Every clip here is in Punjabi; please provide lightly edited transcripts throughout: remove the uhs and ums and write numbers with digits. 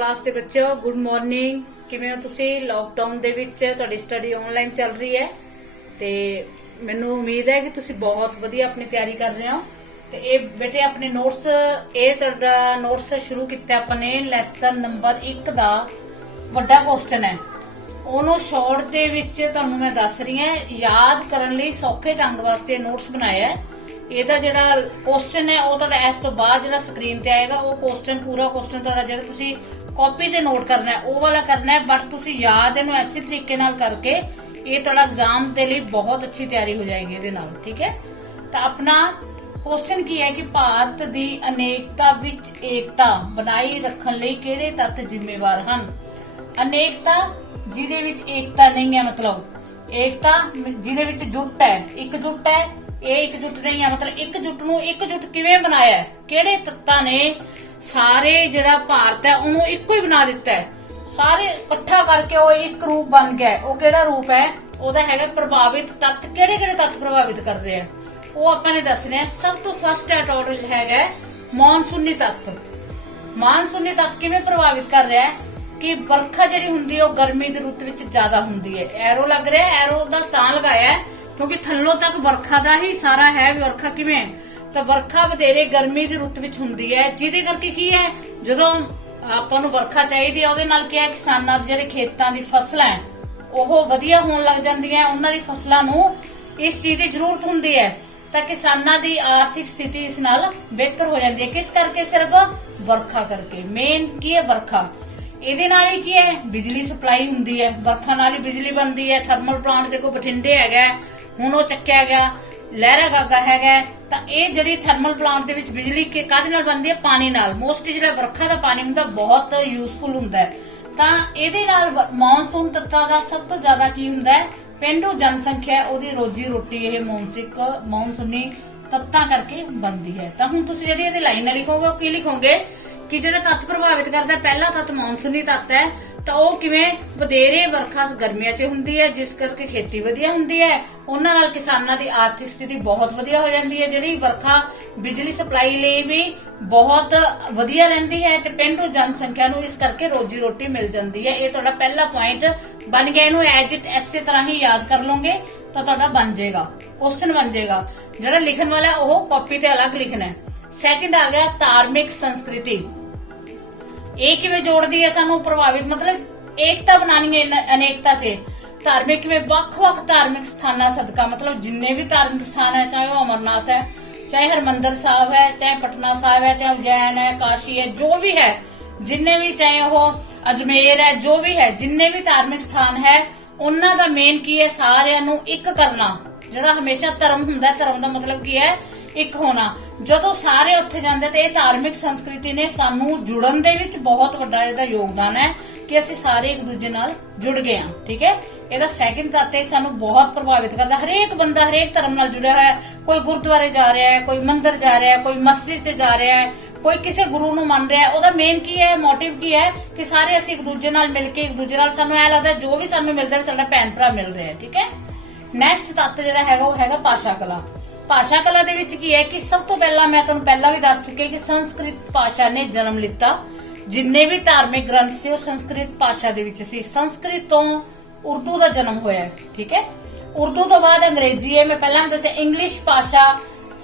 क्लास के बच्चों गुड मॉर्निंग। किवें हो तुसी? लॉकडाउन दे विच तुहाडी स्टडी ऑनलाइन चल रही है ते मैनूं उम्मीद है कि तुसी बहुत वधिया अपनी तैयारी कर रहे हो। ते ये बेटे अपने नोट्स तुहाडा नोट्स शुरू किया अपने लैसन नंबर 1 दा वड्डा क्वेश्चन है ਉਹਨੂੰ ਸ਼ਾਰਟ ਦੇ ਵਿੱਚ ਤੁਹਾਨੂੰ ਮੈਂ ਦੱਸ ਰਹੀ ਹਾਂ ਯਾਦ ਕਰਨ ਲਈ ਸੌਖੇ ਢੰਗ ਵਾਸਤੇ ਨੋਟਸ ਬਣਾਇਆ ਹੈ। ਇਹਦਾ ਜਿਹੜਾ ਕੁਐਸਚਨ ਹੈ ਉਹ ਤੁਹਾਡਾ ਇਸ ਤੋਂ ਬਾਅਦ ਜਿਹੜਾ ਸਕਰੀਨ ਤੇ ਆਏਗਾ ਉਹ ਕੁਐਸਚਨ ਪੂਰਾ ਕੁਐਸਚਨ ਤੁਹਾਡਾ ਜਿਹੜਾ ਤੁਸੀਂ ਕਾਪੀ ਤੇ ਨੋਟ ਕਰਨਾ ਹੈ ਉਹ ਵਾਲਾ ਕਰਨਾ ਹੈ, ਬਟ ਤੁਸੀਂ ਯਾਦ ਇਹਨੂੰ ਐਸੇ ਤਰੀਕੇ ਨਾਲ ਕਰਕੇ ਇਹ ਤੁਹਾਡਾ ਐਗਜ਼ਾਮ ਦੇ ਲਈ ਬਹੁਤ ਅੱਛੀ ਤਿਆਰੀ ਹੋ ਜਾਏਗੀ ਇਹਦੇ ਨਾਲ। ਠੀਕ ਹੈ, ਤਾਂ ਆਪਣਾ क्वेश्चन की है कि भारत दी अनेकता विच एकता बनाई रखन लई किहड़े तत्त जिम्मेवार हन। अनेकता जिहदे विच एकता नहीं है, मतलब एकता जिहदे विच जुट है, एकजुट है, ये एकजुट नहीं है, मतलब एकजुट नूं एकजुट किवें बनाया है, किहड़े तत्तां ने सारे जिहड़ा भारत है उहनूं इक्को ही बना दिता है, सारे इकट्ठा करके वो एक रूप बन गया है। वो किहड़ा रूप है? ओहदा हैगा प्रभावित तत्त। किहड़े किहड़े तत्त प्रभावित कर रहे हैं ਉਹ ਆਪਾਂ ਨੇ ਦੱਸਣੇ ਆ। ਸਭ ਤੋਂ ਫਸਟ ਟੋਟਲ ਹੈਗਾ ਮੌਨਸੂਨੀ ਤੱਤ। ਮੌਨਸੂਨੀ ਤੱਤ ਕਿਵੇਂ ਪ੍ਰਭਾਵਿਤ ਕਰ ਰਿਹਾ ਹੈ ਕਿ ਵਰਖਾ ਜਿਹੜੀ ਹੁੰਦੀ ਹੈ ਉਹ ਗਰਮੀ ਦੀ ਰੁੱਤ ਵਿੱਚ ਜ਼ਿਆਦਾ ਹੁੰਦੀ ਹੈ। ਐਰੋ ਲੱਗ ਰਿਹਾ, ਐਰੋ ਦਾ ਤਾਂ ਲਗਾਇਆ ਕਿਉਂਕਿ ਥੱਲੋਂ ਤੱਕ ਵਰਖਾ ਦਾ ਹੀ ਸਾਰਾ ਹੈ ਵੀ ਵਰਖਾ ਕਿਵੇਂ, ਤਾਂ ਵਰਖਾ ਵਧੇਰੇ ਗਰਮੀ ਦੀ ਰੁੱਤ ਵਿੱਚ ਹੁੰਦੀ ਹੈ, ਜਿਹਦੇ ਕਰਕੇ ਕੀ ਹੈ ਜਦੋਂ ਆਪਾਂ ਨੂੰ ਵਰਖਾ ਚਾਹੀਦੀ ਹੈ ਉਹਦੇ ਨਾਲ ਕੀ ਹੈ ਕਿਸਾਨਾਂ ਦੇ ਜਿਹੜੇ ਖੇਤਾਂ ਦੀ ਫਸਲਾਂ ਹੈ ਉਹ ਵਧੀਆ ਹੋਣ ਲੱਗ ਜਾਂਦੀਆਂ, ਉਹਨਾਂ ਦੀ ਫਸਲਾਂ ਨੂੰ ਇਸ ਚੀਜ਼ ਦੀ ਜ਼ਰੂਰਤ ਹੁੰਦੀ ਹੈ ਤਾਂ ਕਿਸਾਨਾਂ ਦੀ ਆਰਥਿਕ ਸਥਿਤੀ ਇਸ ਨਾਲ ਬਿਹਤਰ ਹੋ ਜਾਂਦੀ ਹੈ। ਕਿਸ ਕਰਕੇ? ਸਿਰਫ ਵਰਖਾ ਕਰਕੇ। ਮੇਨ ਕੀ ਹੈ? ਵਰਖਾ। ਇਹਦੇ ਨਾਲ ਹੀ ਕੀ ਹੈ ਬਿਜਲੀ ਸਪਲਾਈ ਹੁੰਦੀ ਹੈ, ਵਰਖਾ ਨਾਲ ਹੀ ਬਿਜਲੀ ਬਣਦੀ ਹੈ। ਥਰਮਲ ਪਲਾਂਟ ਦੇਖੋ ਬਠਿੰਡੇ ਹੈਗਾ, ਹੁਣ ਉਹ ਚੱਕਿਆ ਗਿਆ, ਲਹਿਰਾ ਗਾਗਾ ਹੈਗਾ, ਤਾਂ ਇਹ ਜਿਹੜੀ ਥਰਮਲ ਪਲਾਂਟ ਦੇ ਵਿੱਚ ਬਿਜਲੀ ਕਾਹਦੇ ਨਾਲ ਬਣਦੀ ਹੈ? ਪਾਣੀ ਨਾਲ। ਮੋਸਟਲੀ ਜਿਹੜਾ ਵਰਖਾ ਦਾ ਪਾਣੀ ਹੁੰਦਾ ਬਹੁਤ ਯੂਜ਼ਫੁਲ ਹੁੰਦਾ ਹੈ। ਤਾਂ ਇਹਦੇ ਨਾਲ ਮੌਨਸੂਨ ਤੱਤਾਂ ਦਾ ਸਭ ਤੋਂ ਜ਼ਿਆਦਾ ਕੀ ਹੁੰਦਾ ਹੈ ਪੇਂਡੂ ਜਨਸੰਖਿਆ ਉਹਦੀ ਰੋਜੀ ਰੋਟੀ ਇਹ ਮੌਨਸੂਨੀ ਤੱਤਾਂ ਕਰਕੇ ਬਣਦੀ ਹੈ। ਤਾਂ ਹੁਣ ਤੁਸੀਂ ਜਿਹੜੀ ਇਹਦੀ ਲਾਈਨ ਲਿਖੋਗੇ ਉਹ ਕੀ ਲਿਖੋਗੇ ਕਿ ਜਿਹੜਾ ਤੱਤ ਪ੍ਰਭਾਵਿਤ ਕਰਦਾ ਪਹਿਲਾ ਤੱਤ ਮੌਨਸੂਨੀ ਤੱਤ ਹੈ, ਤਾਂ ਉਹ ਕਿਵੇਂ ਵਧੇਰੇ ਵਰਖਾ ਗਰਮੀਆਂ 'ਚ ਹੁੰਦੀ ਹੈ ਜਿਸ ਕਰਕੇ ਖੇਤੀ ਵਧੀਆ ਹੁੰਦੀ ਹੈ, ਉਹਨਾਂ ਨਾਲ ਕਿਸਾਨਾਂ ਦੀ ਆਰਥਿਕ ਸਥਿਤੀ ਬਹੁਤ ਵਧੀਆ ਹੋ ਜਾਂਦੀ ਹੈ, ਜਿਹੜੀ ਵਰਖਾ ਬਿਜਲੀ ਸਪਲਾਈ ਲਈ ਵੀ ਬਹੁਤ ਵਧੀਆ ਰਹਿੰਦੀ ਹੈ ਤੇ ਪੇਂਡੂ ਜਨਸੰਖਿਆ ਨੂੰ ਇਸ ਕਰਕੇ ਰੋਜੀ ਰੋਟੀ ਮਿਲ ਜਾਂਦੀ ਹੈ। ਇਹ ਤੁਹਾਡਾ ਪਹਿਲਾ ਪੁਆਇੰਟ ਬਣ ਗਿਆ। ਇਹਨੂੰ ਐਜ ਇਟ ਐਸੇ ਤਰ੍ਹਾਂ ਹੀ ਯਾਦ ਕਰ ਲਓਗੇ ਤਾਂ ਤੁਹਾਡਾ ਬਣ ਜਾਏਗਾ, ਕੁਐਸਚਨ ਬਣ ਜਾਏਗਾ। ਜਿਹੜਾ ਲਿਖਣ ਵਾਲਾ ਉਹ ਕਾਪੀ ਤੇ ਅਲੱਗ ਲਿਖਣਾ ਹੈ। ਸੈਕਿੰਡ ਆ ਗਿਆ ਧਾਰਮਿਕ ਸੰਸਕ੍ਰਿਤੀ। ਇਹ ਕਿਵੇਂ ਜੋੜਦੀ ਹੈ ਸਾਨੂੰ ਪ੍ਰਭਾਵਿਤ, ਮਤਲਬ ਏਕਤਾ ਬਣਾਣੀ ਹੈ ਅਨੇਕਤਾ 'ਚ। ਧਾਰਮਿਕ ਕਿਵੇਂ? ਵੱਖ-ਵੱਖ ਧਾਰਮਿਕ ਸਥਾਨਾਂ ਸਦਕਾ, ਮਤਲਬ ਜਿੰਨੇ ਵੀ ਧਾਰਮਿਕ ਸਥਾਨ ਹੈ, ਚਾਹੇ ਉਹ ਅਮਰਨਾਥ ਹੈ, ਚਾਹੇ ਹਰਮੰਦਰ ਸਾਹਿਬ ਹੈ, ਚਾਹੇ ਪਟਨਾ ਸਾਹਿਬ ਹੈ, ਚਾਹੇ ਉਜੈਨ ਹੈ, ਕਾਸ਼ੀ ਹੈ, ਜੋ ਵੀ ਹੈ, ਜਿੰਨੇ ਵੀ, ਚਾਹੇ ਉਹ ਅਜਮੇਰ ਹੈ, ਜੋ ਵੀ ਹੈ, ਜਿੰਨੇ ਵੀ ਧਾਰਮਿਕ ਸਥਾਨ ਹੈ ਉਹਨਾਂ ਦਾ ਮੇਨ ਕੀ ਹੈ ਸਾਰਿਆਂ ਨੂੰ ਇੱਕ ਕਰਨਾ। ਜਿਹੜਾ ਹਮੇਸ਼ਾ ਧਰਮ ਹੁੰਦਾ, ਧਰਮ ਦਾ ਮਤਲਬ ਕੀ ਹੈ? ਇੱਕ ਹੋਣਾ। ਜਦੋਂ ਸਾਰੇ ਉੱਥੇ ਜਾਂਦੇ ਤੇ ਇਹ ਧਾਰਮਿਕ ਸੰਸਕ੍ਰਿਤੀ ਨੇ ਸਾਨੂੰ ਜੁੜਨ ਦੇ ਵਿੱਚ ਬਹੁਤ ਵੱਡਾ ਇਹਦਾ ਯੋਗਦਾਨ ਹੈ ਕਿ ਅਸੀਂ ਸਾਰੇ ਇੱਕ ਦੂਜੇ ਨਾਲ ਜੁੜ ਗਏ ਹਾਂ। ਠੀਕ ਹੈ, ਇਹਦਾ ਸੈਕਿੰਡ ਤੱਤ ਹੈ ਸਾਨੂੰ ਬਹੁਤ ਪ੍ਰਭਾਵਿਤ ਕਰਦਾ। ਹਰੇਕ ਬੰਦਾ ਹਰੇਕ ਧਰਮ ਨਾਲ ਜੁੜਿਆ ਹੋਇਆ ਹੈ। ਕੋਈ ਗੁਰਦੁਆਰੇ ਜਾ ਰਿਹਾ ਹੈ, ਕੋਈ ਮੰਦਿਰ ਜਾ ਰਿਹਾ ਹੈ, ਕੋਈ ਮਸਜਿਦ 'ਚ ਜਾ ਰਿਹਾ ਹੈ, ਕੋਈ ਕਿਸੇ ਗੁਰੂ ਨੂੰ ਮੰਨ ਰਿਹਾ ਹੈ। ਉਹਦਾ ਮੇਨ ਕੀ ਹੈ, ਮੋਟਿਵ ਕੀ ਹੈ ਕਿ ਸਾਰੇ ਅਸੀਂ ਇੱਕ ਦੂਜੇ ਨਾਲ ਮਿਲ ਕੇ ਇੱਕ ਦੂਜੇ ਨਾਲ ਸਾਨੂੰ ਐ ਲੱਗਦਾ ਜੋ ਵੀ ਸਾਨੂੰ ਮਿਲਦਾ ਸਾਡਾ ਭੈਣ ਭਰਾ ਮਿਲ ਰਿਹਾ ਹੈ। ਠੀਕ ਹੈ, ਨੈਕਸਟ ਤੱਤ ਜਿਹੜਾ ਹੈਗਾ ਉਹ ਹੈਗਾ ਭਾਸ਼ਾ ਕਲਾ। ਭਾਸ਼ਾ ਕਲਾ ਦੇ ਵਿੱਚ ਕੀ ਹੈ ਕਿ ਸਭ ਤੋਂ ਪਹਿਲਾਂ ਮੈਂ ਤੁਹਾਨੂੰ ਪਹਿਲਾਂ ਵੀ ਦੱਸ ਚੁੱਕੀ ਕਿ ਸੰਸਕ੍ਰਿਤ ਭਾਸ਼ਾ ਨੇ ਜਨਮ ਲਿੱਤਾ। ਜਿੰਨੇ ਵੀ ਧਾਰਮਿਕ ਗ੍ਰੰਥ ਸੀ ਉਹ ਸੰਸਕ੍ਰਿਤ ਭਾਸ਼ਾ ਦੇ ਵਿੱਚ ਸੀ। ਸੰਸਕ੍ਰਿਤ ਤੋਂ ਉਰਦੂ ਦਾ ਜਨਮ ਹੋਇਆ। ਠੀਕ ਹੈ, ਉਰਦੂ ਤੋਂ ਬਾਅਦ ਅੰਗਰੇਜ਼ੀ ਹੈ, ਮੈਂ ਪਹਿਲਾਂ ਵੀ ਦੱਸਿਆ, ਇੰਗਲਿਸ਼ ਭਾਸ਼ਾ,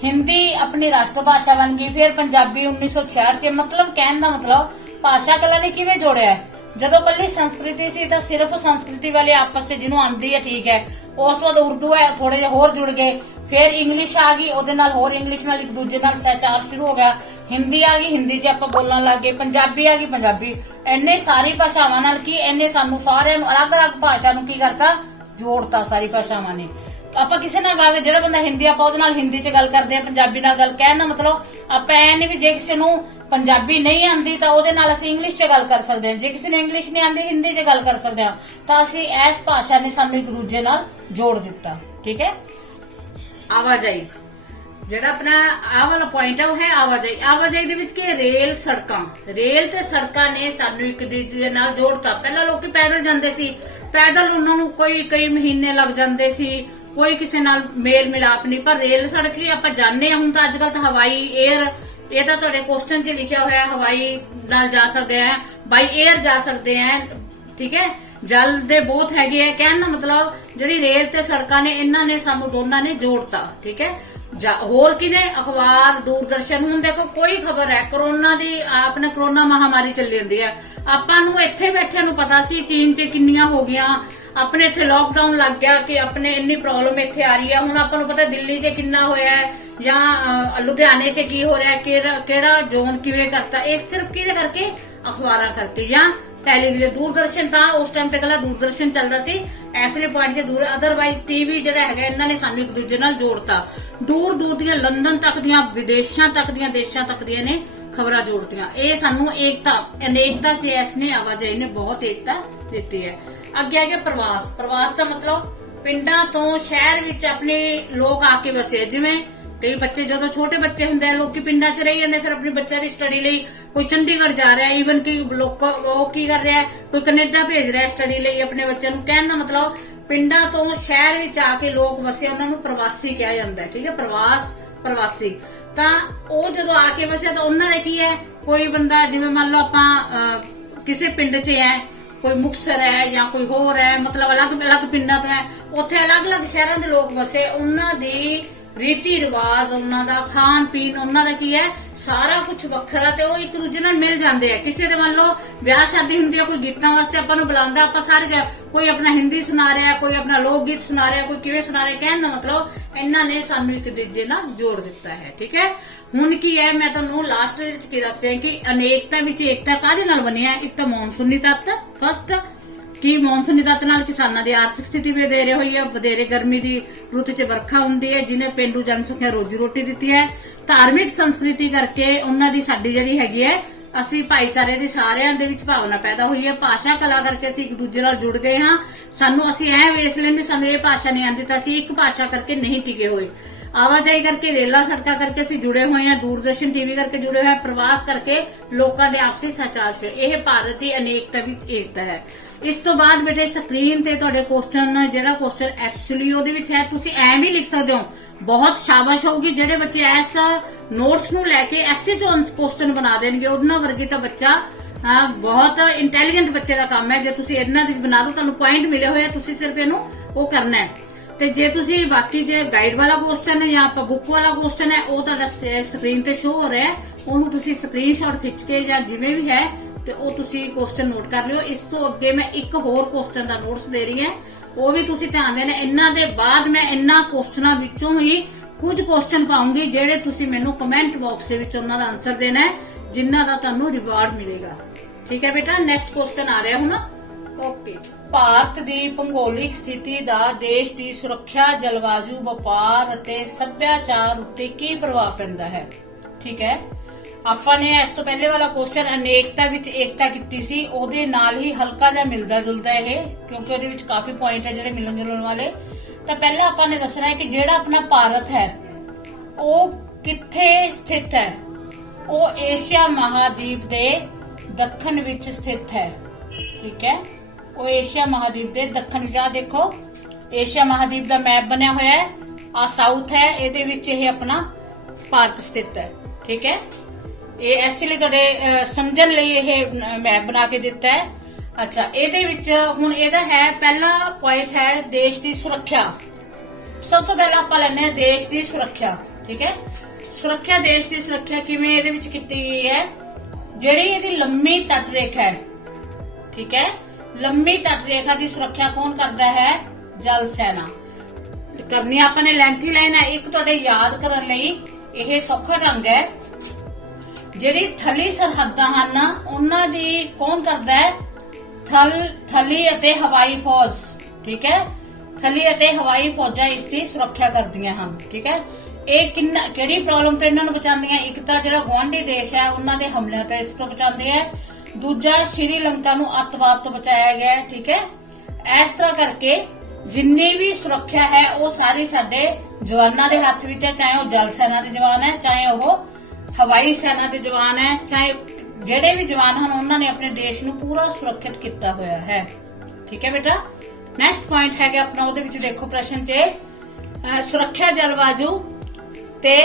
ਹਿੰਦੀ ਆਪਣੀ ਰਾਸ਼ਟਰ ਭਾਸ਼ਾ ਬਣ ਗਈ, ਫਿਰ ਪੰਜਾਬੀ 1966 'ਚ। ਮਤਲਬ ਕਹਿਣ ਦਾ ਮਤਲਬ ਭਾਸ਼ਾ ਕਲਾ ਨੇ ਕਿਵੇਂ ਜੋੜਿਆ ਹੈ? ਜਦੋਂ ਕੱਲੀ ਸੰਸਕ੍ਰਿਤੀ ਸੀ ਤਾਂ ਸਿਰਫ ਸੰਸਕ੍ਰਿਤੀ ਵਾਲੇ ਆਪਸ 'ਚ ਜਿਹਨੂੰ ਆਉਂਦੀ ਹੈ ਠੀਕ ਹੈ, ਉਸ ਤੋਂ ਬਾਅਦ ਉਰਦੂ ਹੈ, ਥੋੜੇ ਜਿਹੇ ਹੋਰ ਜੁੜ ਗਏ, ਫਿਰ ਇੰਗਲਿਸ਼ ਆ ਗਈ, ਉਹਦੇ ਨਾਲ ਹੋਰ ਇੰਗਲਿਸ਼ ਨਾਲ ਇੱਕ ਦੂਜੇ ਨਾਲ ਸਹਿਚਾਰ ਸ਼ੁਰੂ ਹੋ ਗਿਆ, ਹਿੰਦੀ ਆ ਗਈ, ਹਿੰਦੀ 'ਚ ਆਪਾਂ ਬੋਲਣ ਲੱਗ ਗਏ, ਪੰਜਾਬੀ ਆ ਗਈ, ਪੰਜਾਬੀ। ਇੰਨੇ ਸਾਰੀ ਭਾਸ਼ਾਵਾਂ ਨਾਲ ਕੀ ਇਹਨੇ ਸਾਨੂੰ ਸਾਰਿਆਂ ਨੂੰ ਅਲੱਗ-ਅਲੱਗ ਭਾਸ਼ਾ ਨੂੰ ਕੀ ਕਰਤਾ? ਜੋੜਤਾ ਸਾਰੀ ਭਾਸ਼ਾਵਾਂ ਨੇ। ਆਪਾਂ ਕਿਸੇ ਨਾਲ ਗੱਲ, ਜਿਹੜਾ ਬੰਦਾ ਹਿੰਦੀ ਆਪਾਂ ਉਹਦੇ ਨਾਲ ਹਿੰਦੀ 'ਚ ਗੱਲ ਕਰਦੇ ਆ, ਪੰਜਾਬੀ ਨਾਲ ਗੱਲ, ਕਹਿਣ ਦਾ ਮਤਲਬ ਆਪਾਂ ਐ ਨਹੀਂ ਵੀ ਜੇ ਕਿਸੇ ਨੂੰ ਪੰਜਾਬੀ ਨਹੀਂ ਆਉਂਦੀ ਤਾਂ ਉਹਦੇ ਨਾਲ ਅਸੀਂ ਇੰਗਲਿਸ਼ 'ਚ ਗੱਲ ਕਰ ਸਕਦੇ ਹਾਂ, ਜੇ ਕਿਸੇ ਨੂੰ ਇੰਗਲਿਸ਼ ਨਹੀਂ ਆਉਂਦੀ ਹਿੰਦੀ 'ਚ ਗੱਲ ਕਰ ਸਕਦੇ ਹਾਂ। ਤਾਂ ਅਸੀਂ ਇਸ ਭਾਸ਼ਾ ਨੇ ਸਾਨੂੰ ਇੱਕ ਦੂਜੇ ਨਾਲ ਜੋੜ ਦਿੱਤਾ। ਠੀਕ ਹੈ, ਆਵਾਜਾਈ ਜਿਹੜਾ ਆਪਣਾ ਆਹ ਵਾਲਾ ਪੁਆਇੰਟ ਹੈ ਉਹ ਹੈ ਆਵਾਜਾਈ। ਆਵਾਜਾਈ ਦੇ ਵਿੱਚ ਕੀ? ਰੇਲ, ਸੜਕਾਂ। ਰੇਲ ਤੇ ਸੜਕਾਂ ਨੇ ਸਾਨੂੰ ਇੱਕ ਦੂਜੇ ਨਾਲ ਜੋੜਤਾ। ਪਹਿਲਾਂ ਲੋਕੀ ਪੈਦਲ ਜਾਂਦੇ ਸੀ, ਪੈਦਲ ਉਹਨਾਂ ਨੂੰ ਕਈ ਮਹੀਨੇ ਲੱਗ ਜਾਂਦੇ ਸੀ, ਕੋਈ ਕਿਸੇ ਨਾਲ ਮੇਲ ਮਿਲਾਪ ਨਹੀਂ, ਪਰ ਰੇਲ ਸੜਕ ਵੀ ਆਪਾਂ ਜਾਣਦੇ ਹਾਂ। ਹੁਣ ਤਾਂ ਅੱਜ ਕੱਲ ਤਾਂ ਹਵਾਈ ਏਅਰ ਇਹ ਤਾਂ ਤੁਹਾਡੇ ਕੁਐਸਚਨ 'ਚ ਲਿਖਿਆ ਹੋਇਆ ਹਵਾਈ ਨਾਲ ਜਾ ਸਕਦੇ ਆ, ਬਾਈ 에ਅਰ ਜਾ ਸਕਦੇ ਆ, ਠੀਕ ਹੈ। ਜਲ ਦੇ ਬਹੁਤ ਹੈਗੇ ਆ, ਕਹਿਣ ਦਾ ਮਤਲਬ ਜਿਹੜੀ ਰੇਲ ਤੇ ਸੜਕਾਂ ਨੇ ਇਹਨਾਂ ਨੇ ਸਾਨੂੰ ਦੋਨਾਂ ਨੇ ਜੋੜਤਾ, ਠੀਕ ਹੈ। ਹੋਰ ਕਿਨੇ ਅਖਬਾਰ ਦੂਰਦਰਸ਼ਨ। ਹੁਣ ਦੇਖੋ ਕੋਈ ਖਬਰ ਹੈ ਕਰੋਨਾ ਦੀ, ਆਪਣੇ ਕਰੋਨਾ ਮਹਾਮਾਰੀ ਚੱਲੀ ਜਾਂਦੀ ਹੈ, ਆਪਾਂ ਨੂੰ ਇੱਥੇ ਬੈਠਿਆਂ ਨੂੰ ਪਤਾ ਸੀ ਚੀਨ 'ਚ ਕਿੰਨੀਆਂ ਹੋ ਗਈਆਂ, ਆਪਣੇ ਇੱਥੇ ਲੋਕਡਾਊਨ ਲੱਗ ਗਿਆ ਕਿ ਆਪਣੇ ਇੰਨੀ ਪ੍ਰੋਬਲਮ ਇੱਥੇ ਆ ਰਹੀ ਹੈ। ਹੁਣ ਆਪਾਂ ਨੂੰ ਪਤਾ ਦਿੱਲੀ 'ਚ ਕਿੰਨਾ ਹੋਇਆ ਹੈ ਜਾਂ ਲੁਧਿਆਣੇ 'ਚ ਕੀ ਹੋ ਰਿਹਾ, ਕਿਹੜਾ ਜ਼ੋਨ ਕਿਵੇਂ ਕਰਤਾ, ਇਹ ਸਿਰਫ ਕਿਹਦੇ ਕਰਕੇ, ਅਖਬਾਰਾਂ ਕਰਕੇ ਜਾਂ ਟੈਲੀਵਿਜ਼ਨ। ਦੂਰਦਰਸ਼ਨ ਤਾਂ ਉਸ ਟਾਈਮ ਤੇ ਕੱਲਾ ਦੂਰਦਰਸ਼ਨ ਚੱਲਦਾ ਸੀ, ਐਸਲੇ ਪੁਆਇੰਟ 'ਚ ਦੂਰ, ਅਦਰਵਾਈਜ਼ ਟੀਵੀ ਜਿਹੜਾ ਹੈਗਾ ਇਹਨਾਂ ਨੇ ਸਾਨੂੰ ਇੱਕ ਦੂਜੇ ਨਾਲ ਜੋੜਤਾ। ਦੂਰ ਦੂਰ ਦੀਆਂ ਲੰਡਨ ਤੱਕ ਦੀਆਂ, ਵਿਦੇਸ਼ਾਂ ਤੱਕ ਦੀਆਂ, ਦੇਸ਼ਾਂ ਤੱਕ ਦੀਆਂ ਨੇ ਖਬਰਾਂ ਜੋੜਤੀਆਂ। ਇਹ ਸਾਨੂੰ ਏਕਤਾ, ਅਨੇਕਤਾ 'ਚ ਇਸ ਨੇ, ਆਵਾਜਾਈ ਨੇ ਬਹੁਤ ਏਕਤਾ ਦਿੱਤੀ ਹੈ। ਅੱਗੇ ਆ ਗਿਆ ਪ੍ਰਵਾਸ। ਪ੍ਰਵਾਸ ਦਾ ਮਤਲਬ ਪਿੰਡਾਂ ਤੋਂ ਸ਼ਹਿਰ ਵਿੱਚ ਆਪਣੇ ਲੋਕ ਆ ਕੇ ਵਸੇ। ਜਿਵੇਂ ਕਈ ਬੱਚੇ ਜਦੋਂ ਛੋਟੇ ਬੱਚੇ ਹੁੰਦੇ ਆ ਲੋਕੀ ਪਿੰਡਾਂ 'ਚ ਰਹੀ ਜਾਂਦੇ, ਫਿਰ ਆਪਣੇ ਬੱਚਿਆਂ ਦੀ ਸਟੱਡੀ ਲਈ ਕੋਈ ਚੰਡੀਗੜ੍ਹ ਜਾ ਰਿਹਾ, ਈਵਨ ਕਿ ਲੋਕ ਉਹ ਕੀ ਕਰ ਰਿਹਾ, ਕੋਈ ਕੈਨੇਡਾ ਭੇਜ ਰਿਹਾ ਸਟੱਡੀ ਲਈ ਆਪਣੇ ਬੱਚਿਆਂ ਨੂੰ। ਕਹਿਣ ਦਾ ਮਤਲਬ ਪਿੰਡਾਂ ਤੋਂ ਸ਼ਹਿਰ ਵਿੱਚ ਆ ਕੇ ਲੋਕ ਵਸੇ, ਉਹਨਾਂ ਨੂੰ ਪ੍ਰਵਾਸੀ ਕਿਹਾ ਜਾਂਦਾ ਹੈ, ਠੀਕ ਹੈ। ਪ੍ਰਵਾਸ, ਪ੍ਰਵਾਸੀ। ਤਾਂ ਉਹ ਜਦੋਂ ਆ ਕੇ ਵਸੇ ਤਾਂ ਉਹਨਾਂ ਨੇ ਕੀ ਹੈ, ਕੋਈ ਬੰਦਾ ਜਿਵੇਂ ਮੰਨ ਲਓ ਆਪਾਂ ਕਿਸੇ ਪਿੰਡ 'ਚ ਹੈ, ਕੋਈ ਮੁਕਤਸਰ ਹੈ ਜਾਂ ਕੋਈ ਹੋਰ ਹੈ, ਮਤਲਬ ਅਲੱਗ-ਅਲੱਗ ਪਿੰਡਾਂ ਤੋਂ ਹੈ, ਉੱਥੇ ਅਲੱਗ-ਅਲੱਗ ਸ਼ਹਿਰਾਂ ਦੇ ਲੋਕ ਵਸੇ। ਉਹਨਾਂ ਦੀ ਰੀਤੀ ਰਿਵਾਜ, ਉਹਨਾਂ ਦਾ ਖਾਣ ਪੀਣ, ਉਹਨਾਂ ਦਾ ਕੀ ਹੈ, ਸਾਰਾ ਕੁਝ ਵੱਖਰਾ, ਤੇ ਉਹ ਇੱਕ ਦੂਜੇ ਨਾਲ ਮਿਲ ਜਾਂਦੇ ਆ। ਕਿਸੇ ਦੇ ਮੰਨ ਲਓ ਵਿਆਹ ਸ਼ਾਦੀ ਹੁੰਦੀ ਹੈ, ਕੋਈ ਗੀਤਾਂ ਵਾਸਤੇ ਆਪਾਂ ਨੂੰ ਬੁਲਾਉਂਦਾ, ਆਪਾਂ ਸਾਰੇ ਕੋਈ ਆਪਣਾ ਹਿੰਦੀ ਸੁਣਾ ਰਿਹਾ, ਕੋਈ ਆਪਣਾ ਲੋਕ ਗੀਤ ਸੁਣਾ ਰਿਹਾ, ਕੋਈ ਕਿਵੇਂ ਸੁਣਾ ਰਿਹਾ। ਕਹਿਣ ਦਾ ਮਤਲਬ ਇਹਨਾਂ ਨੇ ਸਾਨੂੰ ਇੱਕ ਦੂਜੇ ਨਾਲ ਜੋੜ ਦਿੱਤਾ ਹੈ, ਠੀਕ ਹੈ। ਹੁਣ ਕੀ ਹੈ, ਮੈਂ ਤੁਹਾਨੂੰ ਲਾਸਟ ਦੇ ਵਿੱਚ ਕੀ ਦੱਸਿਆ ਕਿ ਅਨੇਕਤਾ ਵਿੱਚ ਏਕਤਾ ਕਾਹਦੇ ਨਾਲ ਬਣੀ ਹੈ। ਇੱਕ ਤਾਂ ਮੌਨਸੂਨੀ ਤੱਤ, ਫਸਟ ਕਿ ਮੌਨਸੂਨੀ ਤੱਤ ਨਾਲ ਕਿਸਾਨਾਂ ਦੀ ਆਰਥਿਕ ਸਥਿਤੀ ਵਧੇਰੇ ਹੋਈ ਹੈ, ਵਧੇਰੇ ਗਰਮੀ ਦੀ ਰੁੱਤ 'ਚ ਵਰਖਾ ਹੁੰਦੀ ਹੈ, ਜਿਹਨੇ ਪਿੰਡੂ ਜਨਸੰਖਿਆ ਰੋਜੀ ਰੋਟੀ ਦਿੱਤੀ ਹੈ। ਧਾਰਮਿਕ ਸੰਸਕ੍ਰਿਤੀ ਕਰਕੇ ਉਹਨਾਂ ਦੀ ਸਾਡੀ ਜਿਹੜੀ ਹੈਗੀ ਹੈ, ਅਸੀਂ ਭਾਈਚਾਰੇ ਦੀ ਸਾਰਿਆਂ ਦੇ ਵਿੱਚ ਭਾਵਨਾ ਪੈਦਾ ਹੋਈ ਹੈ। ਭਾਸ਼ਾ ਕਲਾ ਕਰਕੇ ਅਸੀਂ ਇੱਕ ਦੂਜੇ ਨਾਲ ਜੁੜ ਗਏ ਹਾਂ। ਸਾਨੂੰ ਅਸੀਂ ਇਸ ਲਈ ਸਾਨੂੰ ਇਹ ਭਾਸ਼ਾ ਨਹੀਂ ਆਉਂਦੀ ਤਾਂ ਅਸੀਂ ਇੱਕ ਭਾਸ਼ਾ ਕਰਕੇ ਨਹੀਂ ਟਿਕੇ ਹੋਏ। ਆਵਾਜਾਈ ਕਰਕੇ, ਰੇਲਾਂ ਸੜਕਾਂ ਕਰਕੇ ਅਸੀਂ ਜੁੜੇ ਹੋਏ ਹਾਂ, ਦੂਰਦਰਸ਼ਨ ਟੀਵੀ ਕਰਕੇ ਜੁੜੇ ਹੋਏ ਹਾਂ, ਪ੍ਰਵਾਸ ਕਰਕੇ ਲੋਕਾਂ ਦੇ ਆਪਸੀ ਸਹਿਚਾਰ। ਇਹ ਭਾਰਤ ਦੀ ਅਨੇਕਤਾ ਵਿੱਚ ਏਕਤਾ ਹੈ। ਇਸ ਤੋਂ ਬਾਅਦ ਬੇਟੇ ਸਕਰੀਨ ਤੇ ਤੁਹਾਡੇ ਕੁਐਸਚਨ, ਜਿਹੜਾ ਕੁਐਸਚਨ ਐਕਚੁਅਲੀ ਉਹਦੇ ਵਿੱਚ ਹੈ, ਤੁਸੀਂ ਐਂ ਵੀ ਲਿਖ ਸਕਦੇ ਹੋ। ਬਹੁਤ ਸ਼ਾਬਾਸ਼ ਹੋਊਗੀ ਜਿਹੜੇ ਬੱਚੇ ਇਸ ਨੋਟਸ ਨੂੰ ਲੈ ਕੇ ਐਸੇ ਚੋਂ ਕੁਐਸਚਨ ਬਣਾ ਦੇਣਗੇ, ਉਹਨਾਂ ਵਰਗੀ ਤਾਂ ਬੱਚਾ ਬਹੁਤ ਇੰਟੈਲੀਜੈਂਟ ਬੱਚੇ ਦਾ ਕੰਮ ਹੈ। ਜੇ ਤੁਸੀਂ ਇਹਨਾਂ ਦੀ ਬਣਾ ਦੋ, ਤੁਹਾਨੂੰ ਪੁਆਇੰਟ ਮਿਲੇ ਹੋਏ ਆ, ਤੁਸੀਂ ਸਿਰਫ ਇਹਨੂੰ ਉਹ ਕਰਨਾ ਹੈ। ਤੇ ਜੇ ਤੁਸੀਂ ਬਾਕੀ ਜੇ ਗਾਈਡ ਵਾਲਾ ਕੁਐਸਚਨ ਹੈ ਜਾਂ ਆਪਾਂ ਬੁੱਕ ਵਾਲਾ ਕੁਐਸਚਨ ਹੈ, ਉਹ ਤੁਹਾਡਾ ਸਕਰੀਨ ਤੇ ਸ਼ੋ ਹੋ ਰਿਹਾ ਹੈ, ਉਹਨੂੰ ਤੁਸੀਂ ਸਕਰੀਨਸ਼ਾਟ ਖਿੱਚ ਕੇ ਜਾਂ ਜਿਵੇਂ ਵੀ ਹੈ ਤੇ ਉਹ ਤੁਸੀਂ ਕੁਐਸਚਨ ਨੋਟ ਕਰ ਲਿਓ। ਇਸ ਤੋਂ ਅੱਗੇ ਮੈਂ ਇੱਕ ਹੋਰ ਕੁਐਸਚਨ ਦਾ ਨੋਟਸ ਦੇ ਰਹੀ ਹਾਂ, ਉਹ ਵੀ ਤੁਸੀਂ ਧਿਆਨ ਦੇਣਾ। ਇਹਨਾਂ ਦੇ ਬਾਅਦ ਮੈਂ ਇਹਨਾਂ ਕੁਐਸਚਨਾਂ ਵਿੱਚੋਂ ਹੀ ਕੁਝ ਕੁਐਸਚਨ ਪਾਉਂਗੀ ਜਿਹੜੇ ਤੁਸੀਂ ਮੈਨੂੰ ਕਮੈਂਟ ਬਾਕਸ ਦੇ ਵਿੱਚ ਉਹਨਾਂ ਦਾ ਆਨਸਰ ਦੇਣਾ ਹੈ, ਜਿਨ੍ਹਾਂ ਦਾ ਤੁਹਾਨੂੰ ਰਿਵਾਰਡ ਮਿਲੇਗਾ, ਠੀਕ ਹੈ ਬੇਟਾ। ਨੈਕਸਟ ਕੁਐਸਚਨ ਆ ਰਿਹਾ ਹੁਣ। ਓਕੇ, ਭਾਰਤ ਦੀ ਭੂਗੋਲਿਕ ਸਥਿਤੀ ਦਾ ਦੇਸ਼ ਦੀ ਸੁਰੱਖਿਆ, ਜਲਵਾਯੂ, ਵਪਾਰ ਅਤੇ ਸੱਭਿਆਚਾਰ ਉੱਤੇ ਕੀ ਪ੍ਰਭਾਵ ਪੈਂਦਾ ਹੈ, ਠੀਕ ਹੈ। ਆਪਾਂ ਨੇ ਇਸ ਤੋਂ ਪਹਿਲੇ ਵਾਲਾ ਕੁਐਸਚਨ ਅਨੇਕਤਾ ਵਿੱਚ ਏਕਤਾ ਕੀਤੀ ਸੀ, ਉਹਦੇ ਨਾਲ ਹੀ ਹਲਕਾ ਜਿਹਾ ਮਿਲਦਾ ਜੁਲਦਾ ਇਹ, ਕਿਉਂਕਿ ਉਹਦੇ ਵਿੱਚ ਕਾਫੀ ਪੁਆਇੰਟ ਹੈ ਜਿਹੜੇ ਮਿਲਣ ਜੁਲਣ ਵਾਲੇ। ਤਾਂ ਪਹਿਲਾਂ ਆਪਾਂ ਨੇ ਦੱਸਣਾ ਹੈ ਕਿ ਜਿਹੜਾ ਆਪਣਾ ਭਾਰਤ ਹੈ ਉਹ ਕਿੱਥੇ ਸਥਿਤ ਹੈ। ਉਹ ਏਸ਼ੀਆ ਮਹਾਦੀਪ ਦੇ ਦੱਖਣ ਵਿੱਚ ਸਥਿਤ ਹੈ, ਠੀਕ ਹੈ। ਉਹ ਏਸ਼ੀਆ ਮਹਾਦੀਪ ਦੇ ਦੱਖਣ ਵਿੱਚ, ਆ ਦੇਖੋ ਏਸ਼ੀਆ ਮਹਾਦੀਪ ਦਾ ਮੈਪ ਬਣਿਆ ਹੋਇਆ ਹੈ, ਆ ਸਾਊਥ ਹੈ, ਇਹਦੇ ਵਿੱਚ ਇਹ ਆਪਣਾ ਭਾਰਤ ਸਥਿਤ ਹੈ, ਠੀਕ ਹੈ। ਇਹ ਐਸੇ ਲਈ ਤੁਹਾਡੇ ਸਮਝਣ ਲਈ ਇਹ ਮੈਪ ਬਣਾ ਕੇ ਦਿੱਤਾ ਹੈ। ਅੱਛਾ, ਇਹਦੇ ਵਿੱਚ ਹੁਣ ਇਹਦਾ ਹੈ ਪਹਿਲਾ ਪੁਆਇੰਟ ਹੈ ਦੇਸ਼ ਦੀ ਸੁਰੱਖਿਆ। ਸਭ ਤੋਂ ਪਹਿਲਾਂ ਆਪਾਂ ਲੈਣੇ ਆ ਦੇਸ਼ ਦੀ ਸੁਰੱਖਿਆ, ਠੀਕ ਹੈ। ਸੁਰੱਖਿਆ, ਦੇਸ਼ ਦੀ ਸੁਰੱਖਿਆ ਕਿਵੇਂ ਇਹਦੇ ਵਿੱਚ ਕੀਤੀ ਗਈ ਹੈ। ਜਿਹੜੀ ਇਹਦੀ ਲੰਮੀ ਤਟ ਰੇਖਾ ਹੈ, ਠੀਕ ਹੈ, ਲੰਮੀ ਤਟ ਰੇਖਾ ਦੀ ਸੁਰੱਖਿਆ ਕੌਣ ਕਰਦਾ ਹੈ, ਜਲ ਸੈਨਾ। ਕਰਨੀ ਆਪਾਂ ਨੇ ਲੈਂਥੀ ਲਾਈਨ ਹੈ। ਇੱਕ ਤੁਹਾਡੇ ਯਾਦ ਕਰਨ ਲਈ ਇਹ ਸੌਖਾ ਢੰਗ ਹੈ, ਜਿਹੜੀ ਥਲੀ ਸਰਹੱਦਾਂ ਹਨ ਉਹਨਾਂ ਦੀ ਕੌਣ ਕਰਦਾ ਹੈ, ਥਲੀ ਅਤੇ ਹਵਾਈ ਫੌਜ, ਠੀਕ ਹੈ। ਥਲੀ ਅਤੇ ਹਵਾਈ ਫੌਜਾਂ ਇਸ ਦੀ ਸੁਰੱਖਿਆ ਕਰਦੀਆਂ ਹਨ, ਠੀਕ ਹੈ। ਇਹ ਕਿਹੜੀ ਪ੍ਰੋਬਲਮ ਤੋਂ ਇਹਨਾਂ ਨੂੰ ਬਚਾਉਂਦੀਆਂ, ਇੱਕ ਤਾਂ ਜਿਹੜਾ ਗੁਆਂਢੀ ਦੇਸ਼ ਹੈ ਉਹਨਾਂ ਦੇ ਹਮਲਿਆਂ ਤੋਂ ਇਸ ਤੋਂ ਬਚਾਉਂਦੇ ਹੈ, ਦੂਜਾ ਸ਼੍ਰੀਲੰਕਾ ਨੂੰ ਅੱਤਵਾਦ ਤੋਂ ਬਚਾਇਆ ਗਿਆ ਹੈ, ਠੀਕ ਹੈ। ਇਸ ਤਰ੍ਹਾਂ ਕਰਕੇ ਜਿੰਨੀ ਵੀ ਸੁਰੱਖਿਆ ਹੈ ਉਹ ਸਾਰੀ ਸਾਡੇ ਜਵਾਨਾਂ ਦੇ ਹੱਥ ਵਿੱਚ ਹੈ, ਚਾਹੇ ਉਹ ਜਲ ਸੈਨਾ ਦੇ ਜਵਾਨ ਹੈ, ਚਾਹੇ ਉਹ ਹਵਾਈ ਸੈਨਾ ਦੇ ਜਵਾਨ ਹੈ, ਚਾਹੇ ਜਿਹੜੇ ਵੀ ਜਵਾਨ ਹਨ ਉਹਨਾਂ ਨੇ ਆਪਣੇ ਦੇਸ਼ ਨੂੰ ਪੂਰਾ ਸੁਰੱਖਿਅਤ ਕੀਤਾ ਹੋਇਆ ਹੈ, ਠੀਕ ਹੈ ਬੇਟਾ। ਨੈਕਸਟ ਪੁਆਇੰਟ ਹੈਗਾ ਆਪਣਾ, ਉਹਦੇ ਵਿੱਚ ਦੇਖੋ ਪ੍ਰਸ਼ਨ 'ਚ ਸੁਰੱਖਿਆ, ਜਲਵਾਯੂ ਤੇ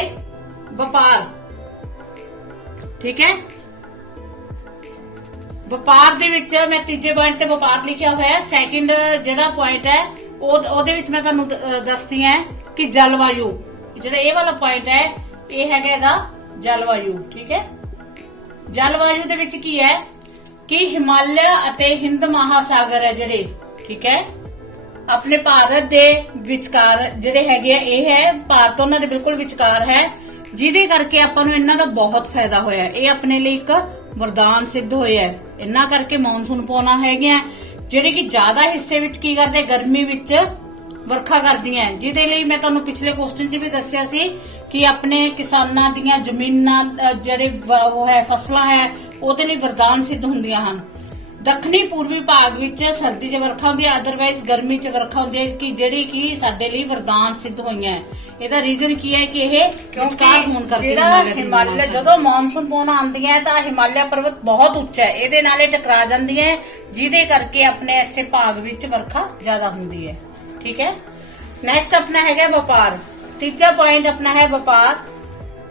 ਵਪਾਰ, ਠੀਕ ਹੈ। ਵਪਾਰ ਦੇ ਵਿੱਚ ਮੈਂ ਤੀਜੇ ਪੁਆਇੰਟ ਤੇ ਵਪਾਰ ਲਿਖਿਆ ਹੋਇਆ ਹੈ। ਸੈਕਿੰਡ ਜਿਹੜਾ ਪੁਆਇੰਟ ਹੈ ਉਹਦੇ ਵਿੱਚ ਮੈਂ ਤੁਹਾਨੂੰ ਦੱਸਦੀ ਹਾਂ ਕਿ ਜਲਵਾਯੂ, ਜਿਹੜਾ ਇਹ ਵਾਲਾ ਪੁਆਇੰਟ ਹੈ ਇਹ ਹੈਗਾ ਇਹਦਾ ਜਲਵਾਯੂ। ਠੀਕ ਹੈ, ਜਲਵਾਯੂ ਦੇ ਵਿੱਚ ਕੀ ਹੈ ਕਿ ਹਿਮਾਲਿਆ ਅਤੇ ਹਿੰਦ ਮਹਾਸਾਗਰ ਹੈ ਜਿਹੜੇ, ਠੀਕ ਹੈ, ਆਪਣੇ ਭਾਰਤ ਦੇ ਵਿਚਕਾਰ ਜਿਹੜੇ ਹੈਗੇ ਆ, ਇਹ ਹੈ ਭਾਰਤ ਉਹਨਾਂ ਦੇ ਬਿਲਕੁਲ ਵਿਚਕਾਰ ਹੈ, ਜਿਹਦੇ ਕਰਕੇ ਆਪਾਂ ਨੂੰ ਇਹਨਾਂ ਦਾ ਬਹੁਤ ਫਾਇਦਾ ਹੋਇਆ। ਇਹ ਆਪਣੇ ਲਈ ਇੱਕ ਵਰਦਾਨ ਸਿੱਧ ਹੋਇਆ ਹੈ। ਇਹਨਾਂ ਕਰਕੇ ਮੌਨਸੂਨ ਪੌਣਾ ਹੈਗੀਆਂ ਜਿਹੜੇ ਕਿ ਜ਼ਿਆਦਾ ਹਿੱਸੇ ਵਿੱਚ ਕੀ ਕਰਦੇ, ਗਰਮੀ ਵਿੱਚ ਵਰਖਾ ਕਰਦੀਆਂ, ਜਿਹਦੇ ਲਈ ਮੈਂ ਤੁਹਾਨੂੰ ਪਿਛਲੇ ਕੁਐਸਚਨ 'ਚ ਵੀ ਦੱਸਿਆ ਸੀ ਕਿ ਆਪਣੇ ਕਿਸਾਨਾਂ ਦੀਆਂ ਜ਼ਮੀਨਾਂ ਜਿਹੜੇ ਉਹ ਹੈ ਫਸਲਾਂ ਹੈ ਉਹਦੇ ਲਈ ਵਰਦਾਨ ਸਿੱਧ ਹੁੰਦੀਆਂ ਹਨ। ਦੱਖਣੀ ਪੂਰਬੀ ਭਾਗ ਵਿੱਚ ਸਰਦੀ 'ਚ ਵਰਖਾ ਹੁੰਦੀ ਹੈ, ਅਦਰਵਾਈਜ਼ ਗਰਮੀ 'ਚ ਵਰਖਾ ਹੁੰਦੀ ਹੈ, ਕਿ ਜਿਹੜੀ ਕਿ ਸਾਡੇ ਲਈ ਵਰਦਾਨ ਸਿੱਧ ਹੋਈਆਂ ਹੈ। ਇਹਦਾ ਰੀਜ਼ਨ ਕੀ ਹੈ ਕਿ ਇਹ ਵਿਚਕਾਰ ਹੋਣ ਕਰਕੇ ਜਿਹੜਾ ਹਿਮਾਲਿਆ, ਜਦੋਂ ਮੌਨਸੂਨ ਪੌਣਾ ਆਉਂਦੀਆਂ ਤਾਂ ਹਿਮਾਲਿਆ ਪਰਬਤ ਬਹੁਤ ਉੱਚਾ ਹੈ, ਇਹਦੇ ਨਾਲ ਇਹ ਟਕਰਾ ਜਾਂਦੀਆਂ ਹੈ, ਜਿਹਦੇ ਕਰਕੇ ਆਪਣੇ ਐਸੇ ਭਾਗ ਵਿੱਚ ਵਰਖਾ ਜ਼ਿਆਦਾ ਹੁੰਦੀ ਹੈ। ਠੀਕ ਹੈ, ਨੈਕਸਟ ਆਪਣਾ ਹੈਗਾ ਵਪਾਰ। ਤੀਜਾ ਪੁਆਇੰਟ ਆਪਣਾ ਹੈ ਵਪਾਰ।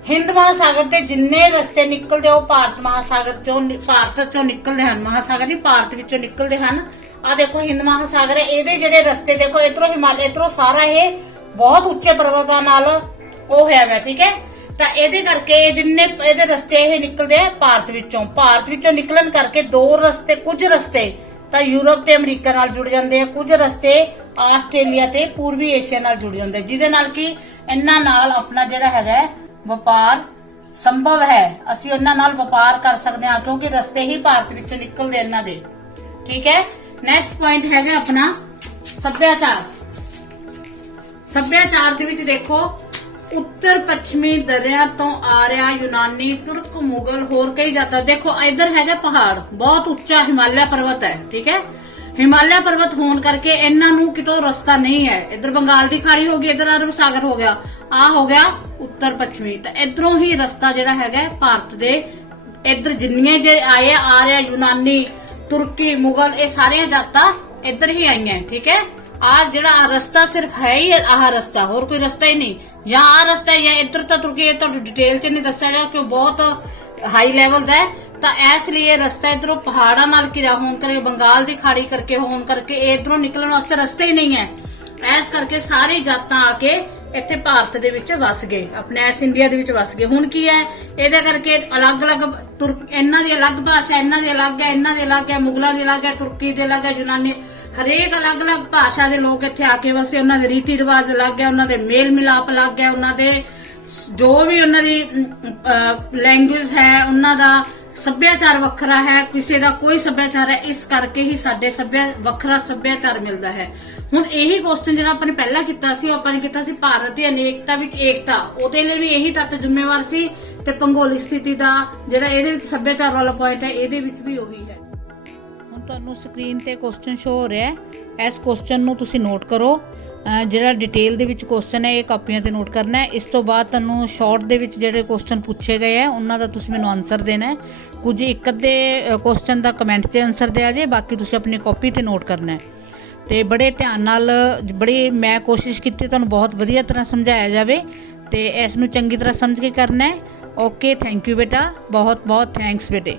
ਹਿੰਦ ਮਹਾਸਾਗਰ ਦੇ ਜਿੰਨੇ ਰਸਤੇ ਨਿਕਲਦੇ ਉਹ ਭਾਰਤ ਮਹਾਸਾਗਰ ਚੋਂ, ਭਾਰਤ ਚੋਂ ਨਿਕਲਦੇ ਹਨ, ਮਹਾਸਾਗਰ ਨਹੀਂ ਭਾਰਤ ਵਿੱਚੋਂ ਨਿਕਲਦੇ ਹਨ। ਆ ਦੇਖੋ ਹਿੰਦ ਮਹਾਸਾਗਰ ਹੈ, ਇਹਦੇ ਜਿਹੜੇ ਰਸਤੇ ਦੇਖੋ ਇਧਰੋਂ ਹਿਮਾਲਿਆ, ਇਧਰੋਂ ਸਾਰਾ ਇਹ ਬਹੁਤ ਉੱਚੇ ਪਰਬਤਾਂ ਨਾਲ ਉਹ ਹੋਇਆ ਵਾ। ਠੀਕ ਹੈ, ਤਾਂ ਇਹਦੇ ਕਰਕੇ ਜਿੰਨੇ ਇਹਦੇ ਰਸਤੇ ਇਹ ਨਿਕਲਦੇ ਆ ਭਾਰਤ ਵਿੱਚੋਂ ਨਿਕਲਣ ਕਰਕੇ ਦੋ ਰਸਤੇ, ਕੁਝ ਰਸਤੇ ਤਾਂ ਯੂਰਪ ਤੇ ਅਮਰੀਕਾ ਨਾਲ ਜੁੜ ਜਾਂਦੇ ਆ, ਕੁਝ ਰਸਤੇ ਆਸਟ੍ਰੇਲੀਆ ਤੇ ਪੂਰਬੀ ਏਸ਼ੀਆ ਨਾਲ ਜੁੜ ਜਾਂਦੇ, ਜਿਹਦੇ ਨਾਲ ਕਿ ਇਹਨਾਂ ਨਾਲ ਆਪਣਾ ਜਿਹੜਾ ਹੈਗਾ ਵਪਾਰ ਸੰਭਵ ਹੈ। ਅਸੀਂ ਉਹਨਾਂ ਨਾਲ ਵਪਾਰ ਕਰ ਸਕਦੇ ਹਾਂ ਕਿਉਂਕਿ ਰਸਤੇ ਹੀ ਭਾਰਤ ਵਿੱਚੋਂ ਨਿਕਲਦੇ ਇਹਨਾਂ ਦੇ। ਠੀਕ ਹੈ, ਨੈਕਸਟ ਪੁਆਇੰਟ ਹੈਗਾ ਆਪਣਾ ਸੱਭਿਆਚਾਰ। ਸੱਭਿਆਚਾਰ ਦੇ ਵਿੱਚ ਦੇਖੋ ਉੱਤਰ ਪੱਛਮੀ ਦਰਿਆ ਤੋਂ ਆ ਰਿਹਾ ਯੂਨਾਨੀ, ਤੁਰਕ, ਮੁਗਲ, ਹੋਰ ਕਈ ਜਾਤਾਂ। ਦੇਖੋ ਇੱਧਰ ਹੈਗਾ ਪਹਾੜ, ਬਹੁਤ ਉੱਚਾ ਹਿਮਾਲਿਆ ਪਰਬਤ ਹੈ। ਠੀਕ ਹੈ, ਹਿਮਾਲਿਆ ਪਰਬਤ ਹੋਣ ਕਰਕੇ ਇਹਨਾਂ ਨੂੰ ਕਿਤੋਂ ਰਸਤਾ ਨਹੀਂ ਹੈ। ਇੱਧਰ ਬੰਗਾਲ ਦੀ ਖਾੜੀ ਹੋ ਗਈ, ਇੱਧਰ ਅਰਬ ਸਾਗਰ ਹੋ ਗਿਆ, ਆ ਹੋ ਗਿਆ ਉੱਤਰ ਪੱਛਮੀ, ਤਾਂ ਇਧਰੋਂ ਹੀ ਰਸਤਾ ਜਿਹੜਾ ਹੈਗਾ ਭਾਰਤ ਦੇ ਇੱਧਰ ਜਿੰਨੀਆਂ ਜੇ ਆ ਰਿਹਾ ਯੂਨਾਨੀ, ਤੁਰਕੀ, ਮੁਗਲ, ਇਹ ਸਾਰੀਆਂ ਜਾਤਾਂ ਇੱਧਰ ਹੀ ਆਈਆਂ। ਠੀਕ ਹੈ, ਆ ਜਿਹੜਾ ਰਸਤਾ ਸਿਰਫ ਹੈ ਹੀ ਆਹ ਰਸਤਾ, ਹੋਰ ਕੋਈ ਰਸਤਾ ਹੀ ਨਹੀਂ। ਜਾਂ ਆ ਰਸਤਾ ਜਾਂ ਇੱਧਰ ਤਾਂ ਤੁਰਕੀ, ਇਹ ਤੁਹਾਨੂੰ ਡਿਟੇਲ ਚ ਨਹੀਂ ਦੱਸਿਆ ਗਿਆ ਕਿਉਂ ਬਹੁਤ ਹਾਈ ਲੈਵਲ ਦਾ ਹੈ। ਤਾਂ ਇਸ ਲਈ ਇਹ ਰਸਤਾ ਇਧਰੋਂ ਪਹਾੜਾਂ ਨਾਲ ਘਿਰਿਆ ਹੋਣ ਕਰਕੇ, ਬੰਗਾਲ ਦੀ ਖਾੜੀ ਕਰਕੇ ਹੋਣ ਕਰਕੇ ਇਧਰੋਂ ਨਿਕਲਣ ਵਾਸਤੇ ਰਸਤਾ ਹੀ ਨਹੀਂ ਹੈ। ਇਸ ਕਰਕੇ ਸਾਰੀ ਜਾਤਾਂ ਆ ਕੇ ਇੱਥੇ ਭਾਰਤ ਦੇ ਵਿੱਚ ਵਸ ਗਏ, ਆਪਣੇ ਇਸ ਇੰਡੀਆ ਦੇ ਵਿੱਚ ਵਸ ਗਏ। ਹੁਣ ਕੀ ਹੈ, ਇਹਦੇ ਕਰਕੇ ਅਲੱਗ-ਅਲੱਗ ਇਹਨਾਂ ਦੀ ਅਲੱਗ ਭਾਸ਼ਾ, ਇਹਨਾਂ ਦੀ ਅਲੱਗ ਹੈ, ਇਹਨਾਂ ਦੀ ਅਲੱਗ ਹੈ, ਮੁਗਲਾਂ ਦੀ ਅਲੱਗ ਹੈ, ਤੁਰਕੀ ਦੇ ਅਲੱਗ ਹੈ, ਯੂਨਾਨੀ, ਹਰੇਕ ਅਲੱਗ-ਅਲੱਗ ਭਾਸ਼ਾ ਦੇ ਲੋਕ ਇੱਥੇ ਆ ਕੇ ਵਸੇ। ਉਹਨਾਂ ਦੇ ਰੀਤੀ ਰਿਵਾਜ ਅਲੱਗ ਹੈ, ਉਹਨਾਂ ਦੇ ਮੇਲ ਮਿਲਾਪ ਅਲੱਗ ਹੈ, ਉਹਨਾਂ ਦੇ ਜੋ ਵੀ ਉਹਨਾਂ ਦੀ ਲੈਂਗੁਏਜ ਹੈ, ਉਹਨਾਂ ਦਾ ਸੱਭਿਆਚਾਰ ਵੱਖਰਾ ਹੈ, ਕਿਸੇ ਦਾ ਕੋਈ ਸੱਭਿਆਚਾਰ ਹੈ। ਇਸ ਕਰਕੇ ਹੀ ਸਾਡੇ ਵੱਖਰਾ ਸੱਭਿਆਚਾਰ ਮਿਲਦਾ ਹੈ। ਹੁਣ ਇਹੀ ਕੁਐਸਚਨ ਜਿਹੜਾ ਆਪਾਂ ਨੇ ਪਹਿਲਾਂ ਕੀਤਾ ਸੀ, ਉਹ ਆਪਾਂ ਨੇ ਕੀਤਾ ਸੀ ਭਾਰਤ ਦੀ ਅਨੇਕਤਾ ਵਿੱਚ ਏਕਤਾ, ਉਹਦੇ ਲਈ ਵੀ ਇਹੀ ਤੱਤ ਜ਼ਿੰਮੇਵਾਰ ਸੀ। ਤੇ ਭੂਗੋਲਿਕ ਸਥਿਤੀ ਦਾ ਜਿਹੜਾ ਇਹਦੇ ਵਿੱਚ ਸੱਭਿਆਚਾਰ ਵਾਲਾ ਪੁਆਇੰਟ ਹੈ, ਇਹਦੇ ਵਿੱਚ ਵੀ ਉਹੀ ਹੈ। ਹੁਣ ਤੁਹਾਨੂੰ ਸਕਰੀਨ ਤੇ ਕੁਐਸਚਨ ਸ਼ੋ ਹੋ ਰਿਹਾ ਹੈ, ਇਸ ਕੁਐਸਚਨ ਨੂੰ ਤੁਸੀਂ ਨੋਟ ਕਰੋ। ਜਿਹੜਾ ਡਿਟੇਲ ਦੇ ਵਿੱਚ ਕੁਐਸਚਨ ਹੈ ਇਹ ਕਾਪੀਆਂ ਤੇ ਨੋਟ ਕਰਨਾ ਹੈ। ਇਸ ਤੋਂ ਬਾਅਦ ਤੁਹਾਨੂੰ ਸ਼ਾਰਟ ਦੇ ਵਿੱਚ ਜਿਹੜੇ ਕੁਐਸਚਨ ਪੁੱਛੇ ਗਏ ਆ ਉਹਨਾਂ ਦਾ ਤੁਸੀਂ ਮੈਨੂੰ ਆਨਸਰ ਦੇਣਾ ਹੈ। ਕੁਝ ਇੱਕ ਅੱਧੇ ਕੁਐਸਚਨ ਦਾ ਕਮੈਂਟ 'ਚ ਆਨਸਰ ਦਿਆ ਜੇ, ਬਾਕੀ ਤੁਸੀਂ ਆਪਣੀ ਕਾਪੀ ਤੇ ਨੋਟ ਕਰਨਾ ਹੈ। ਤੇ ਬੜੇ ਧਿਆਨ ਨਾਲ, ਮੈਂ ਕੋਸ਼ਿਸ਼ ਕੀਤੀ ਤੁਹਾਨੂੰ ਬਹੁਤ ਵਧੀਆ ਤਰ੍ਹਾਂ ਸਮਝਾਇਆ ਜਾਵੇ ਤੇ ਇਸ ਨੂੰ ਚੰਗੀ ਤਰ੍ਹਾਂ ਸਮਝ ਕੇ ਕਰਨਾ ਹੈ। ਓਕੇ, ਥੈਂਕ ਯੂ ਬੇਟਾ, ਬਹੁਤ ਬਹੁਤ ਥੈਂਕਸ ਬੇਟੇ।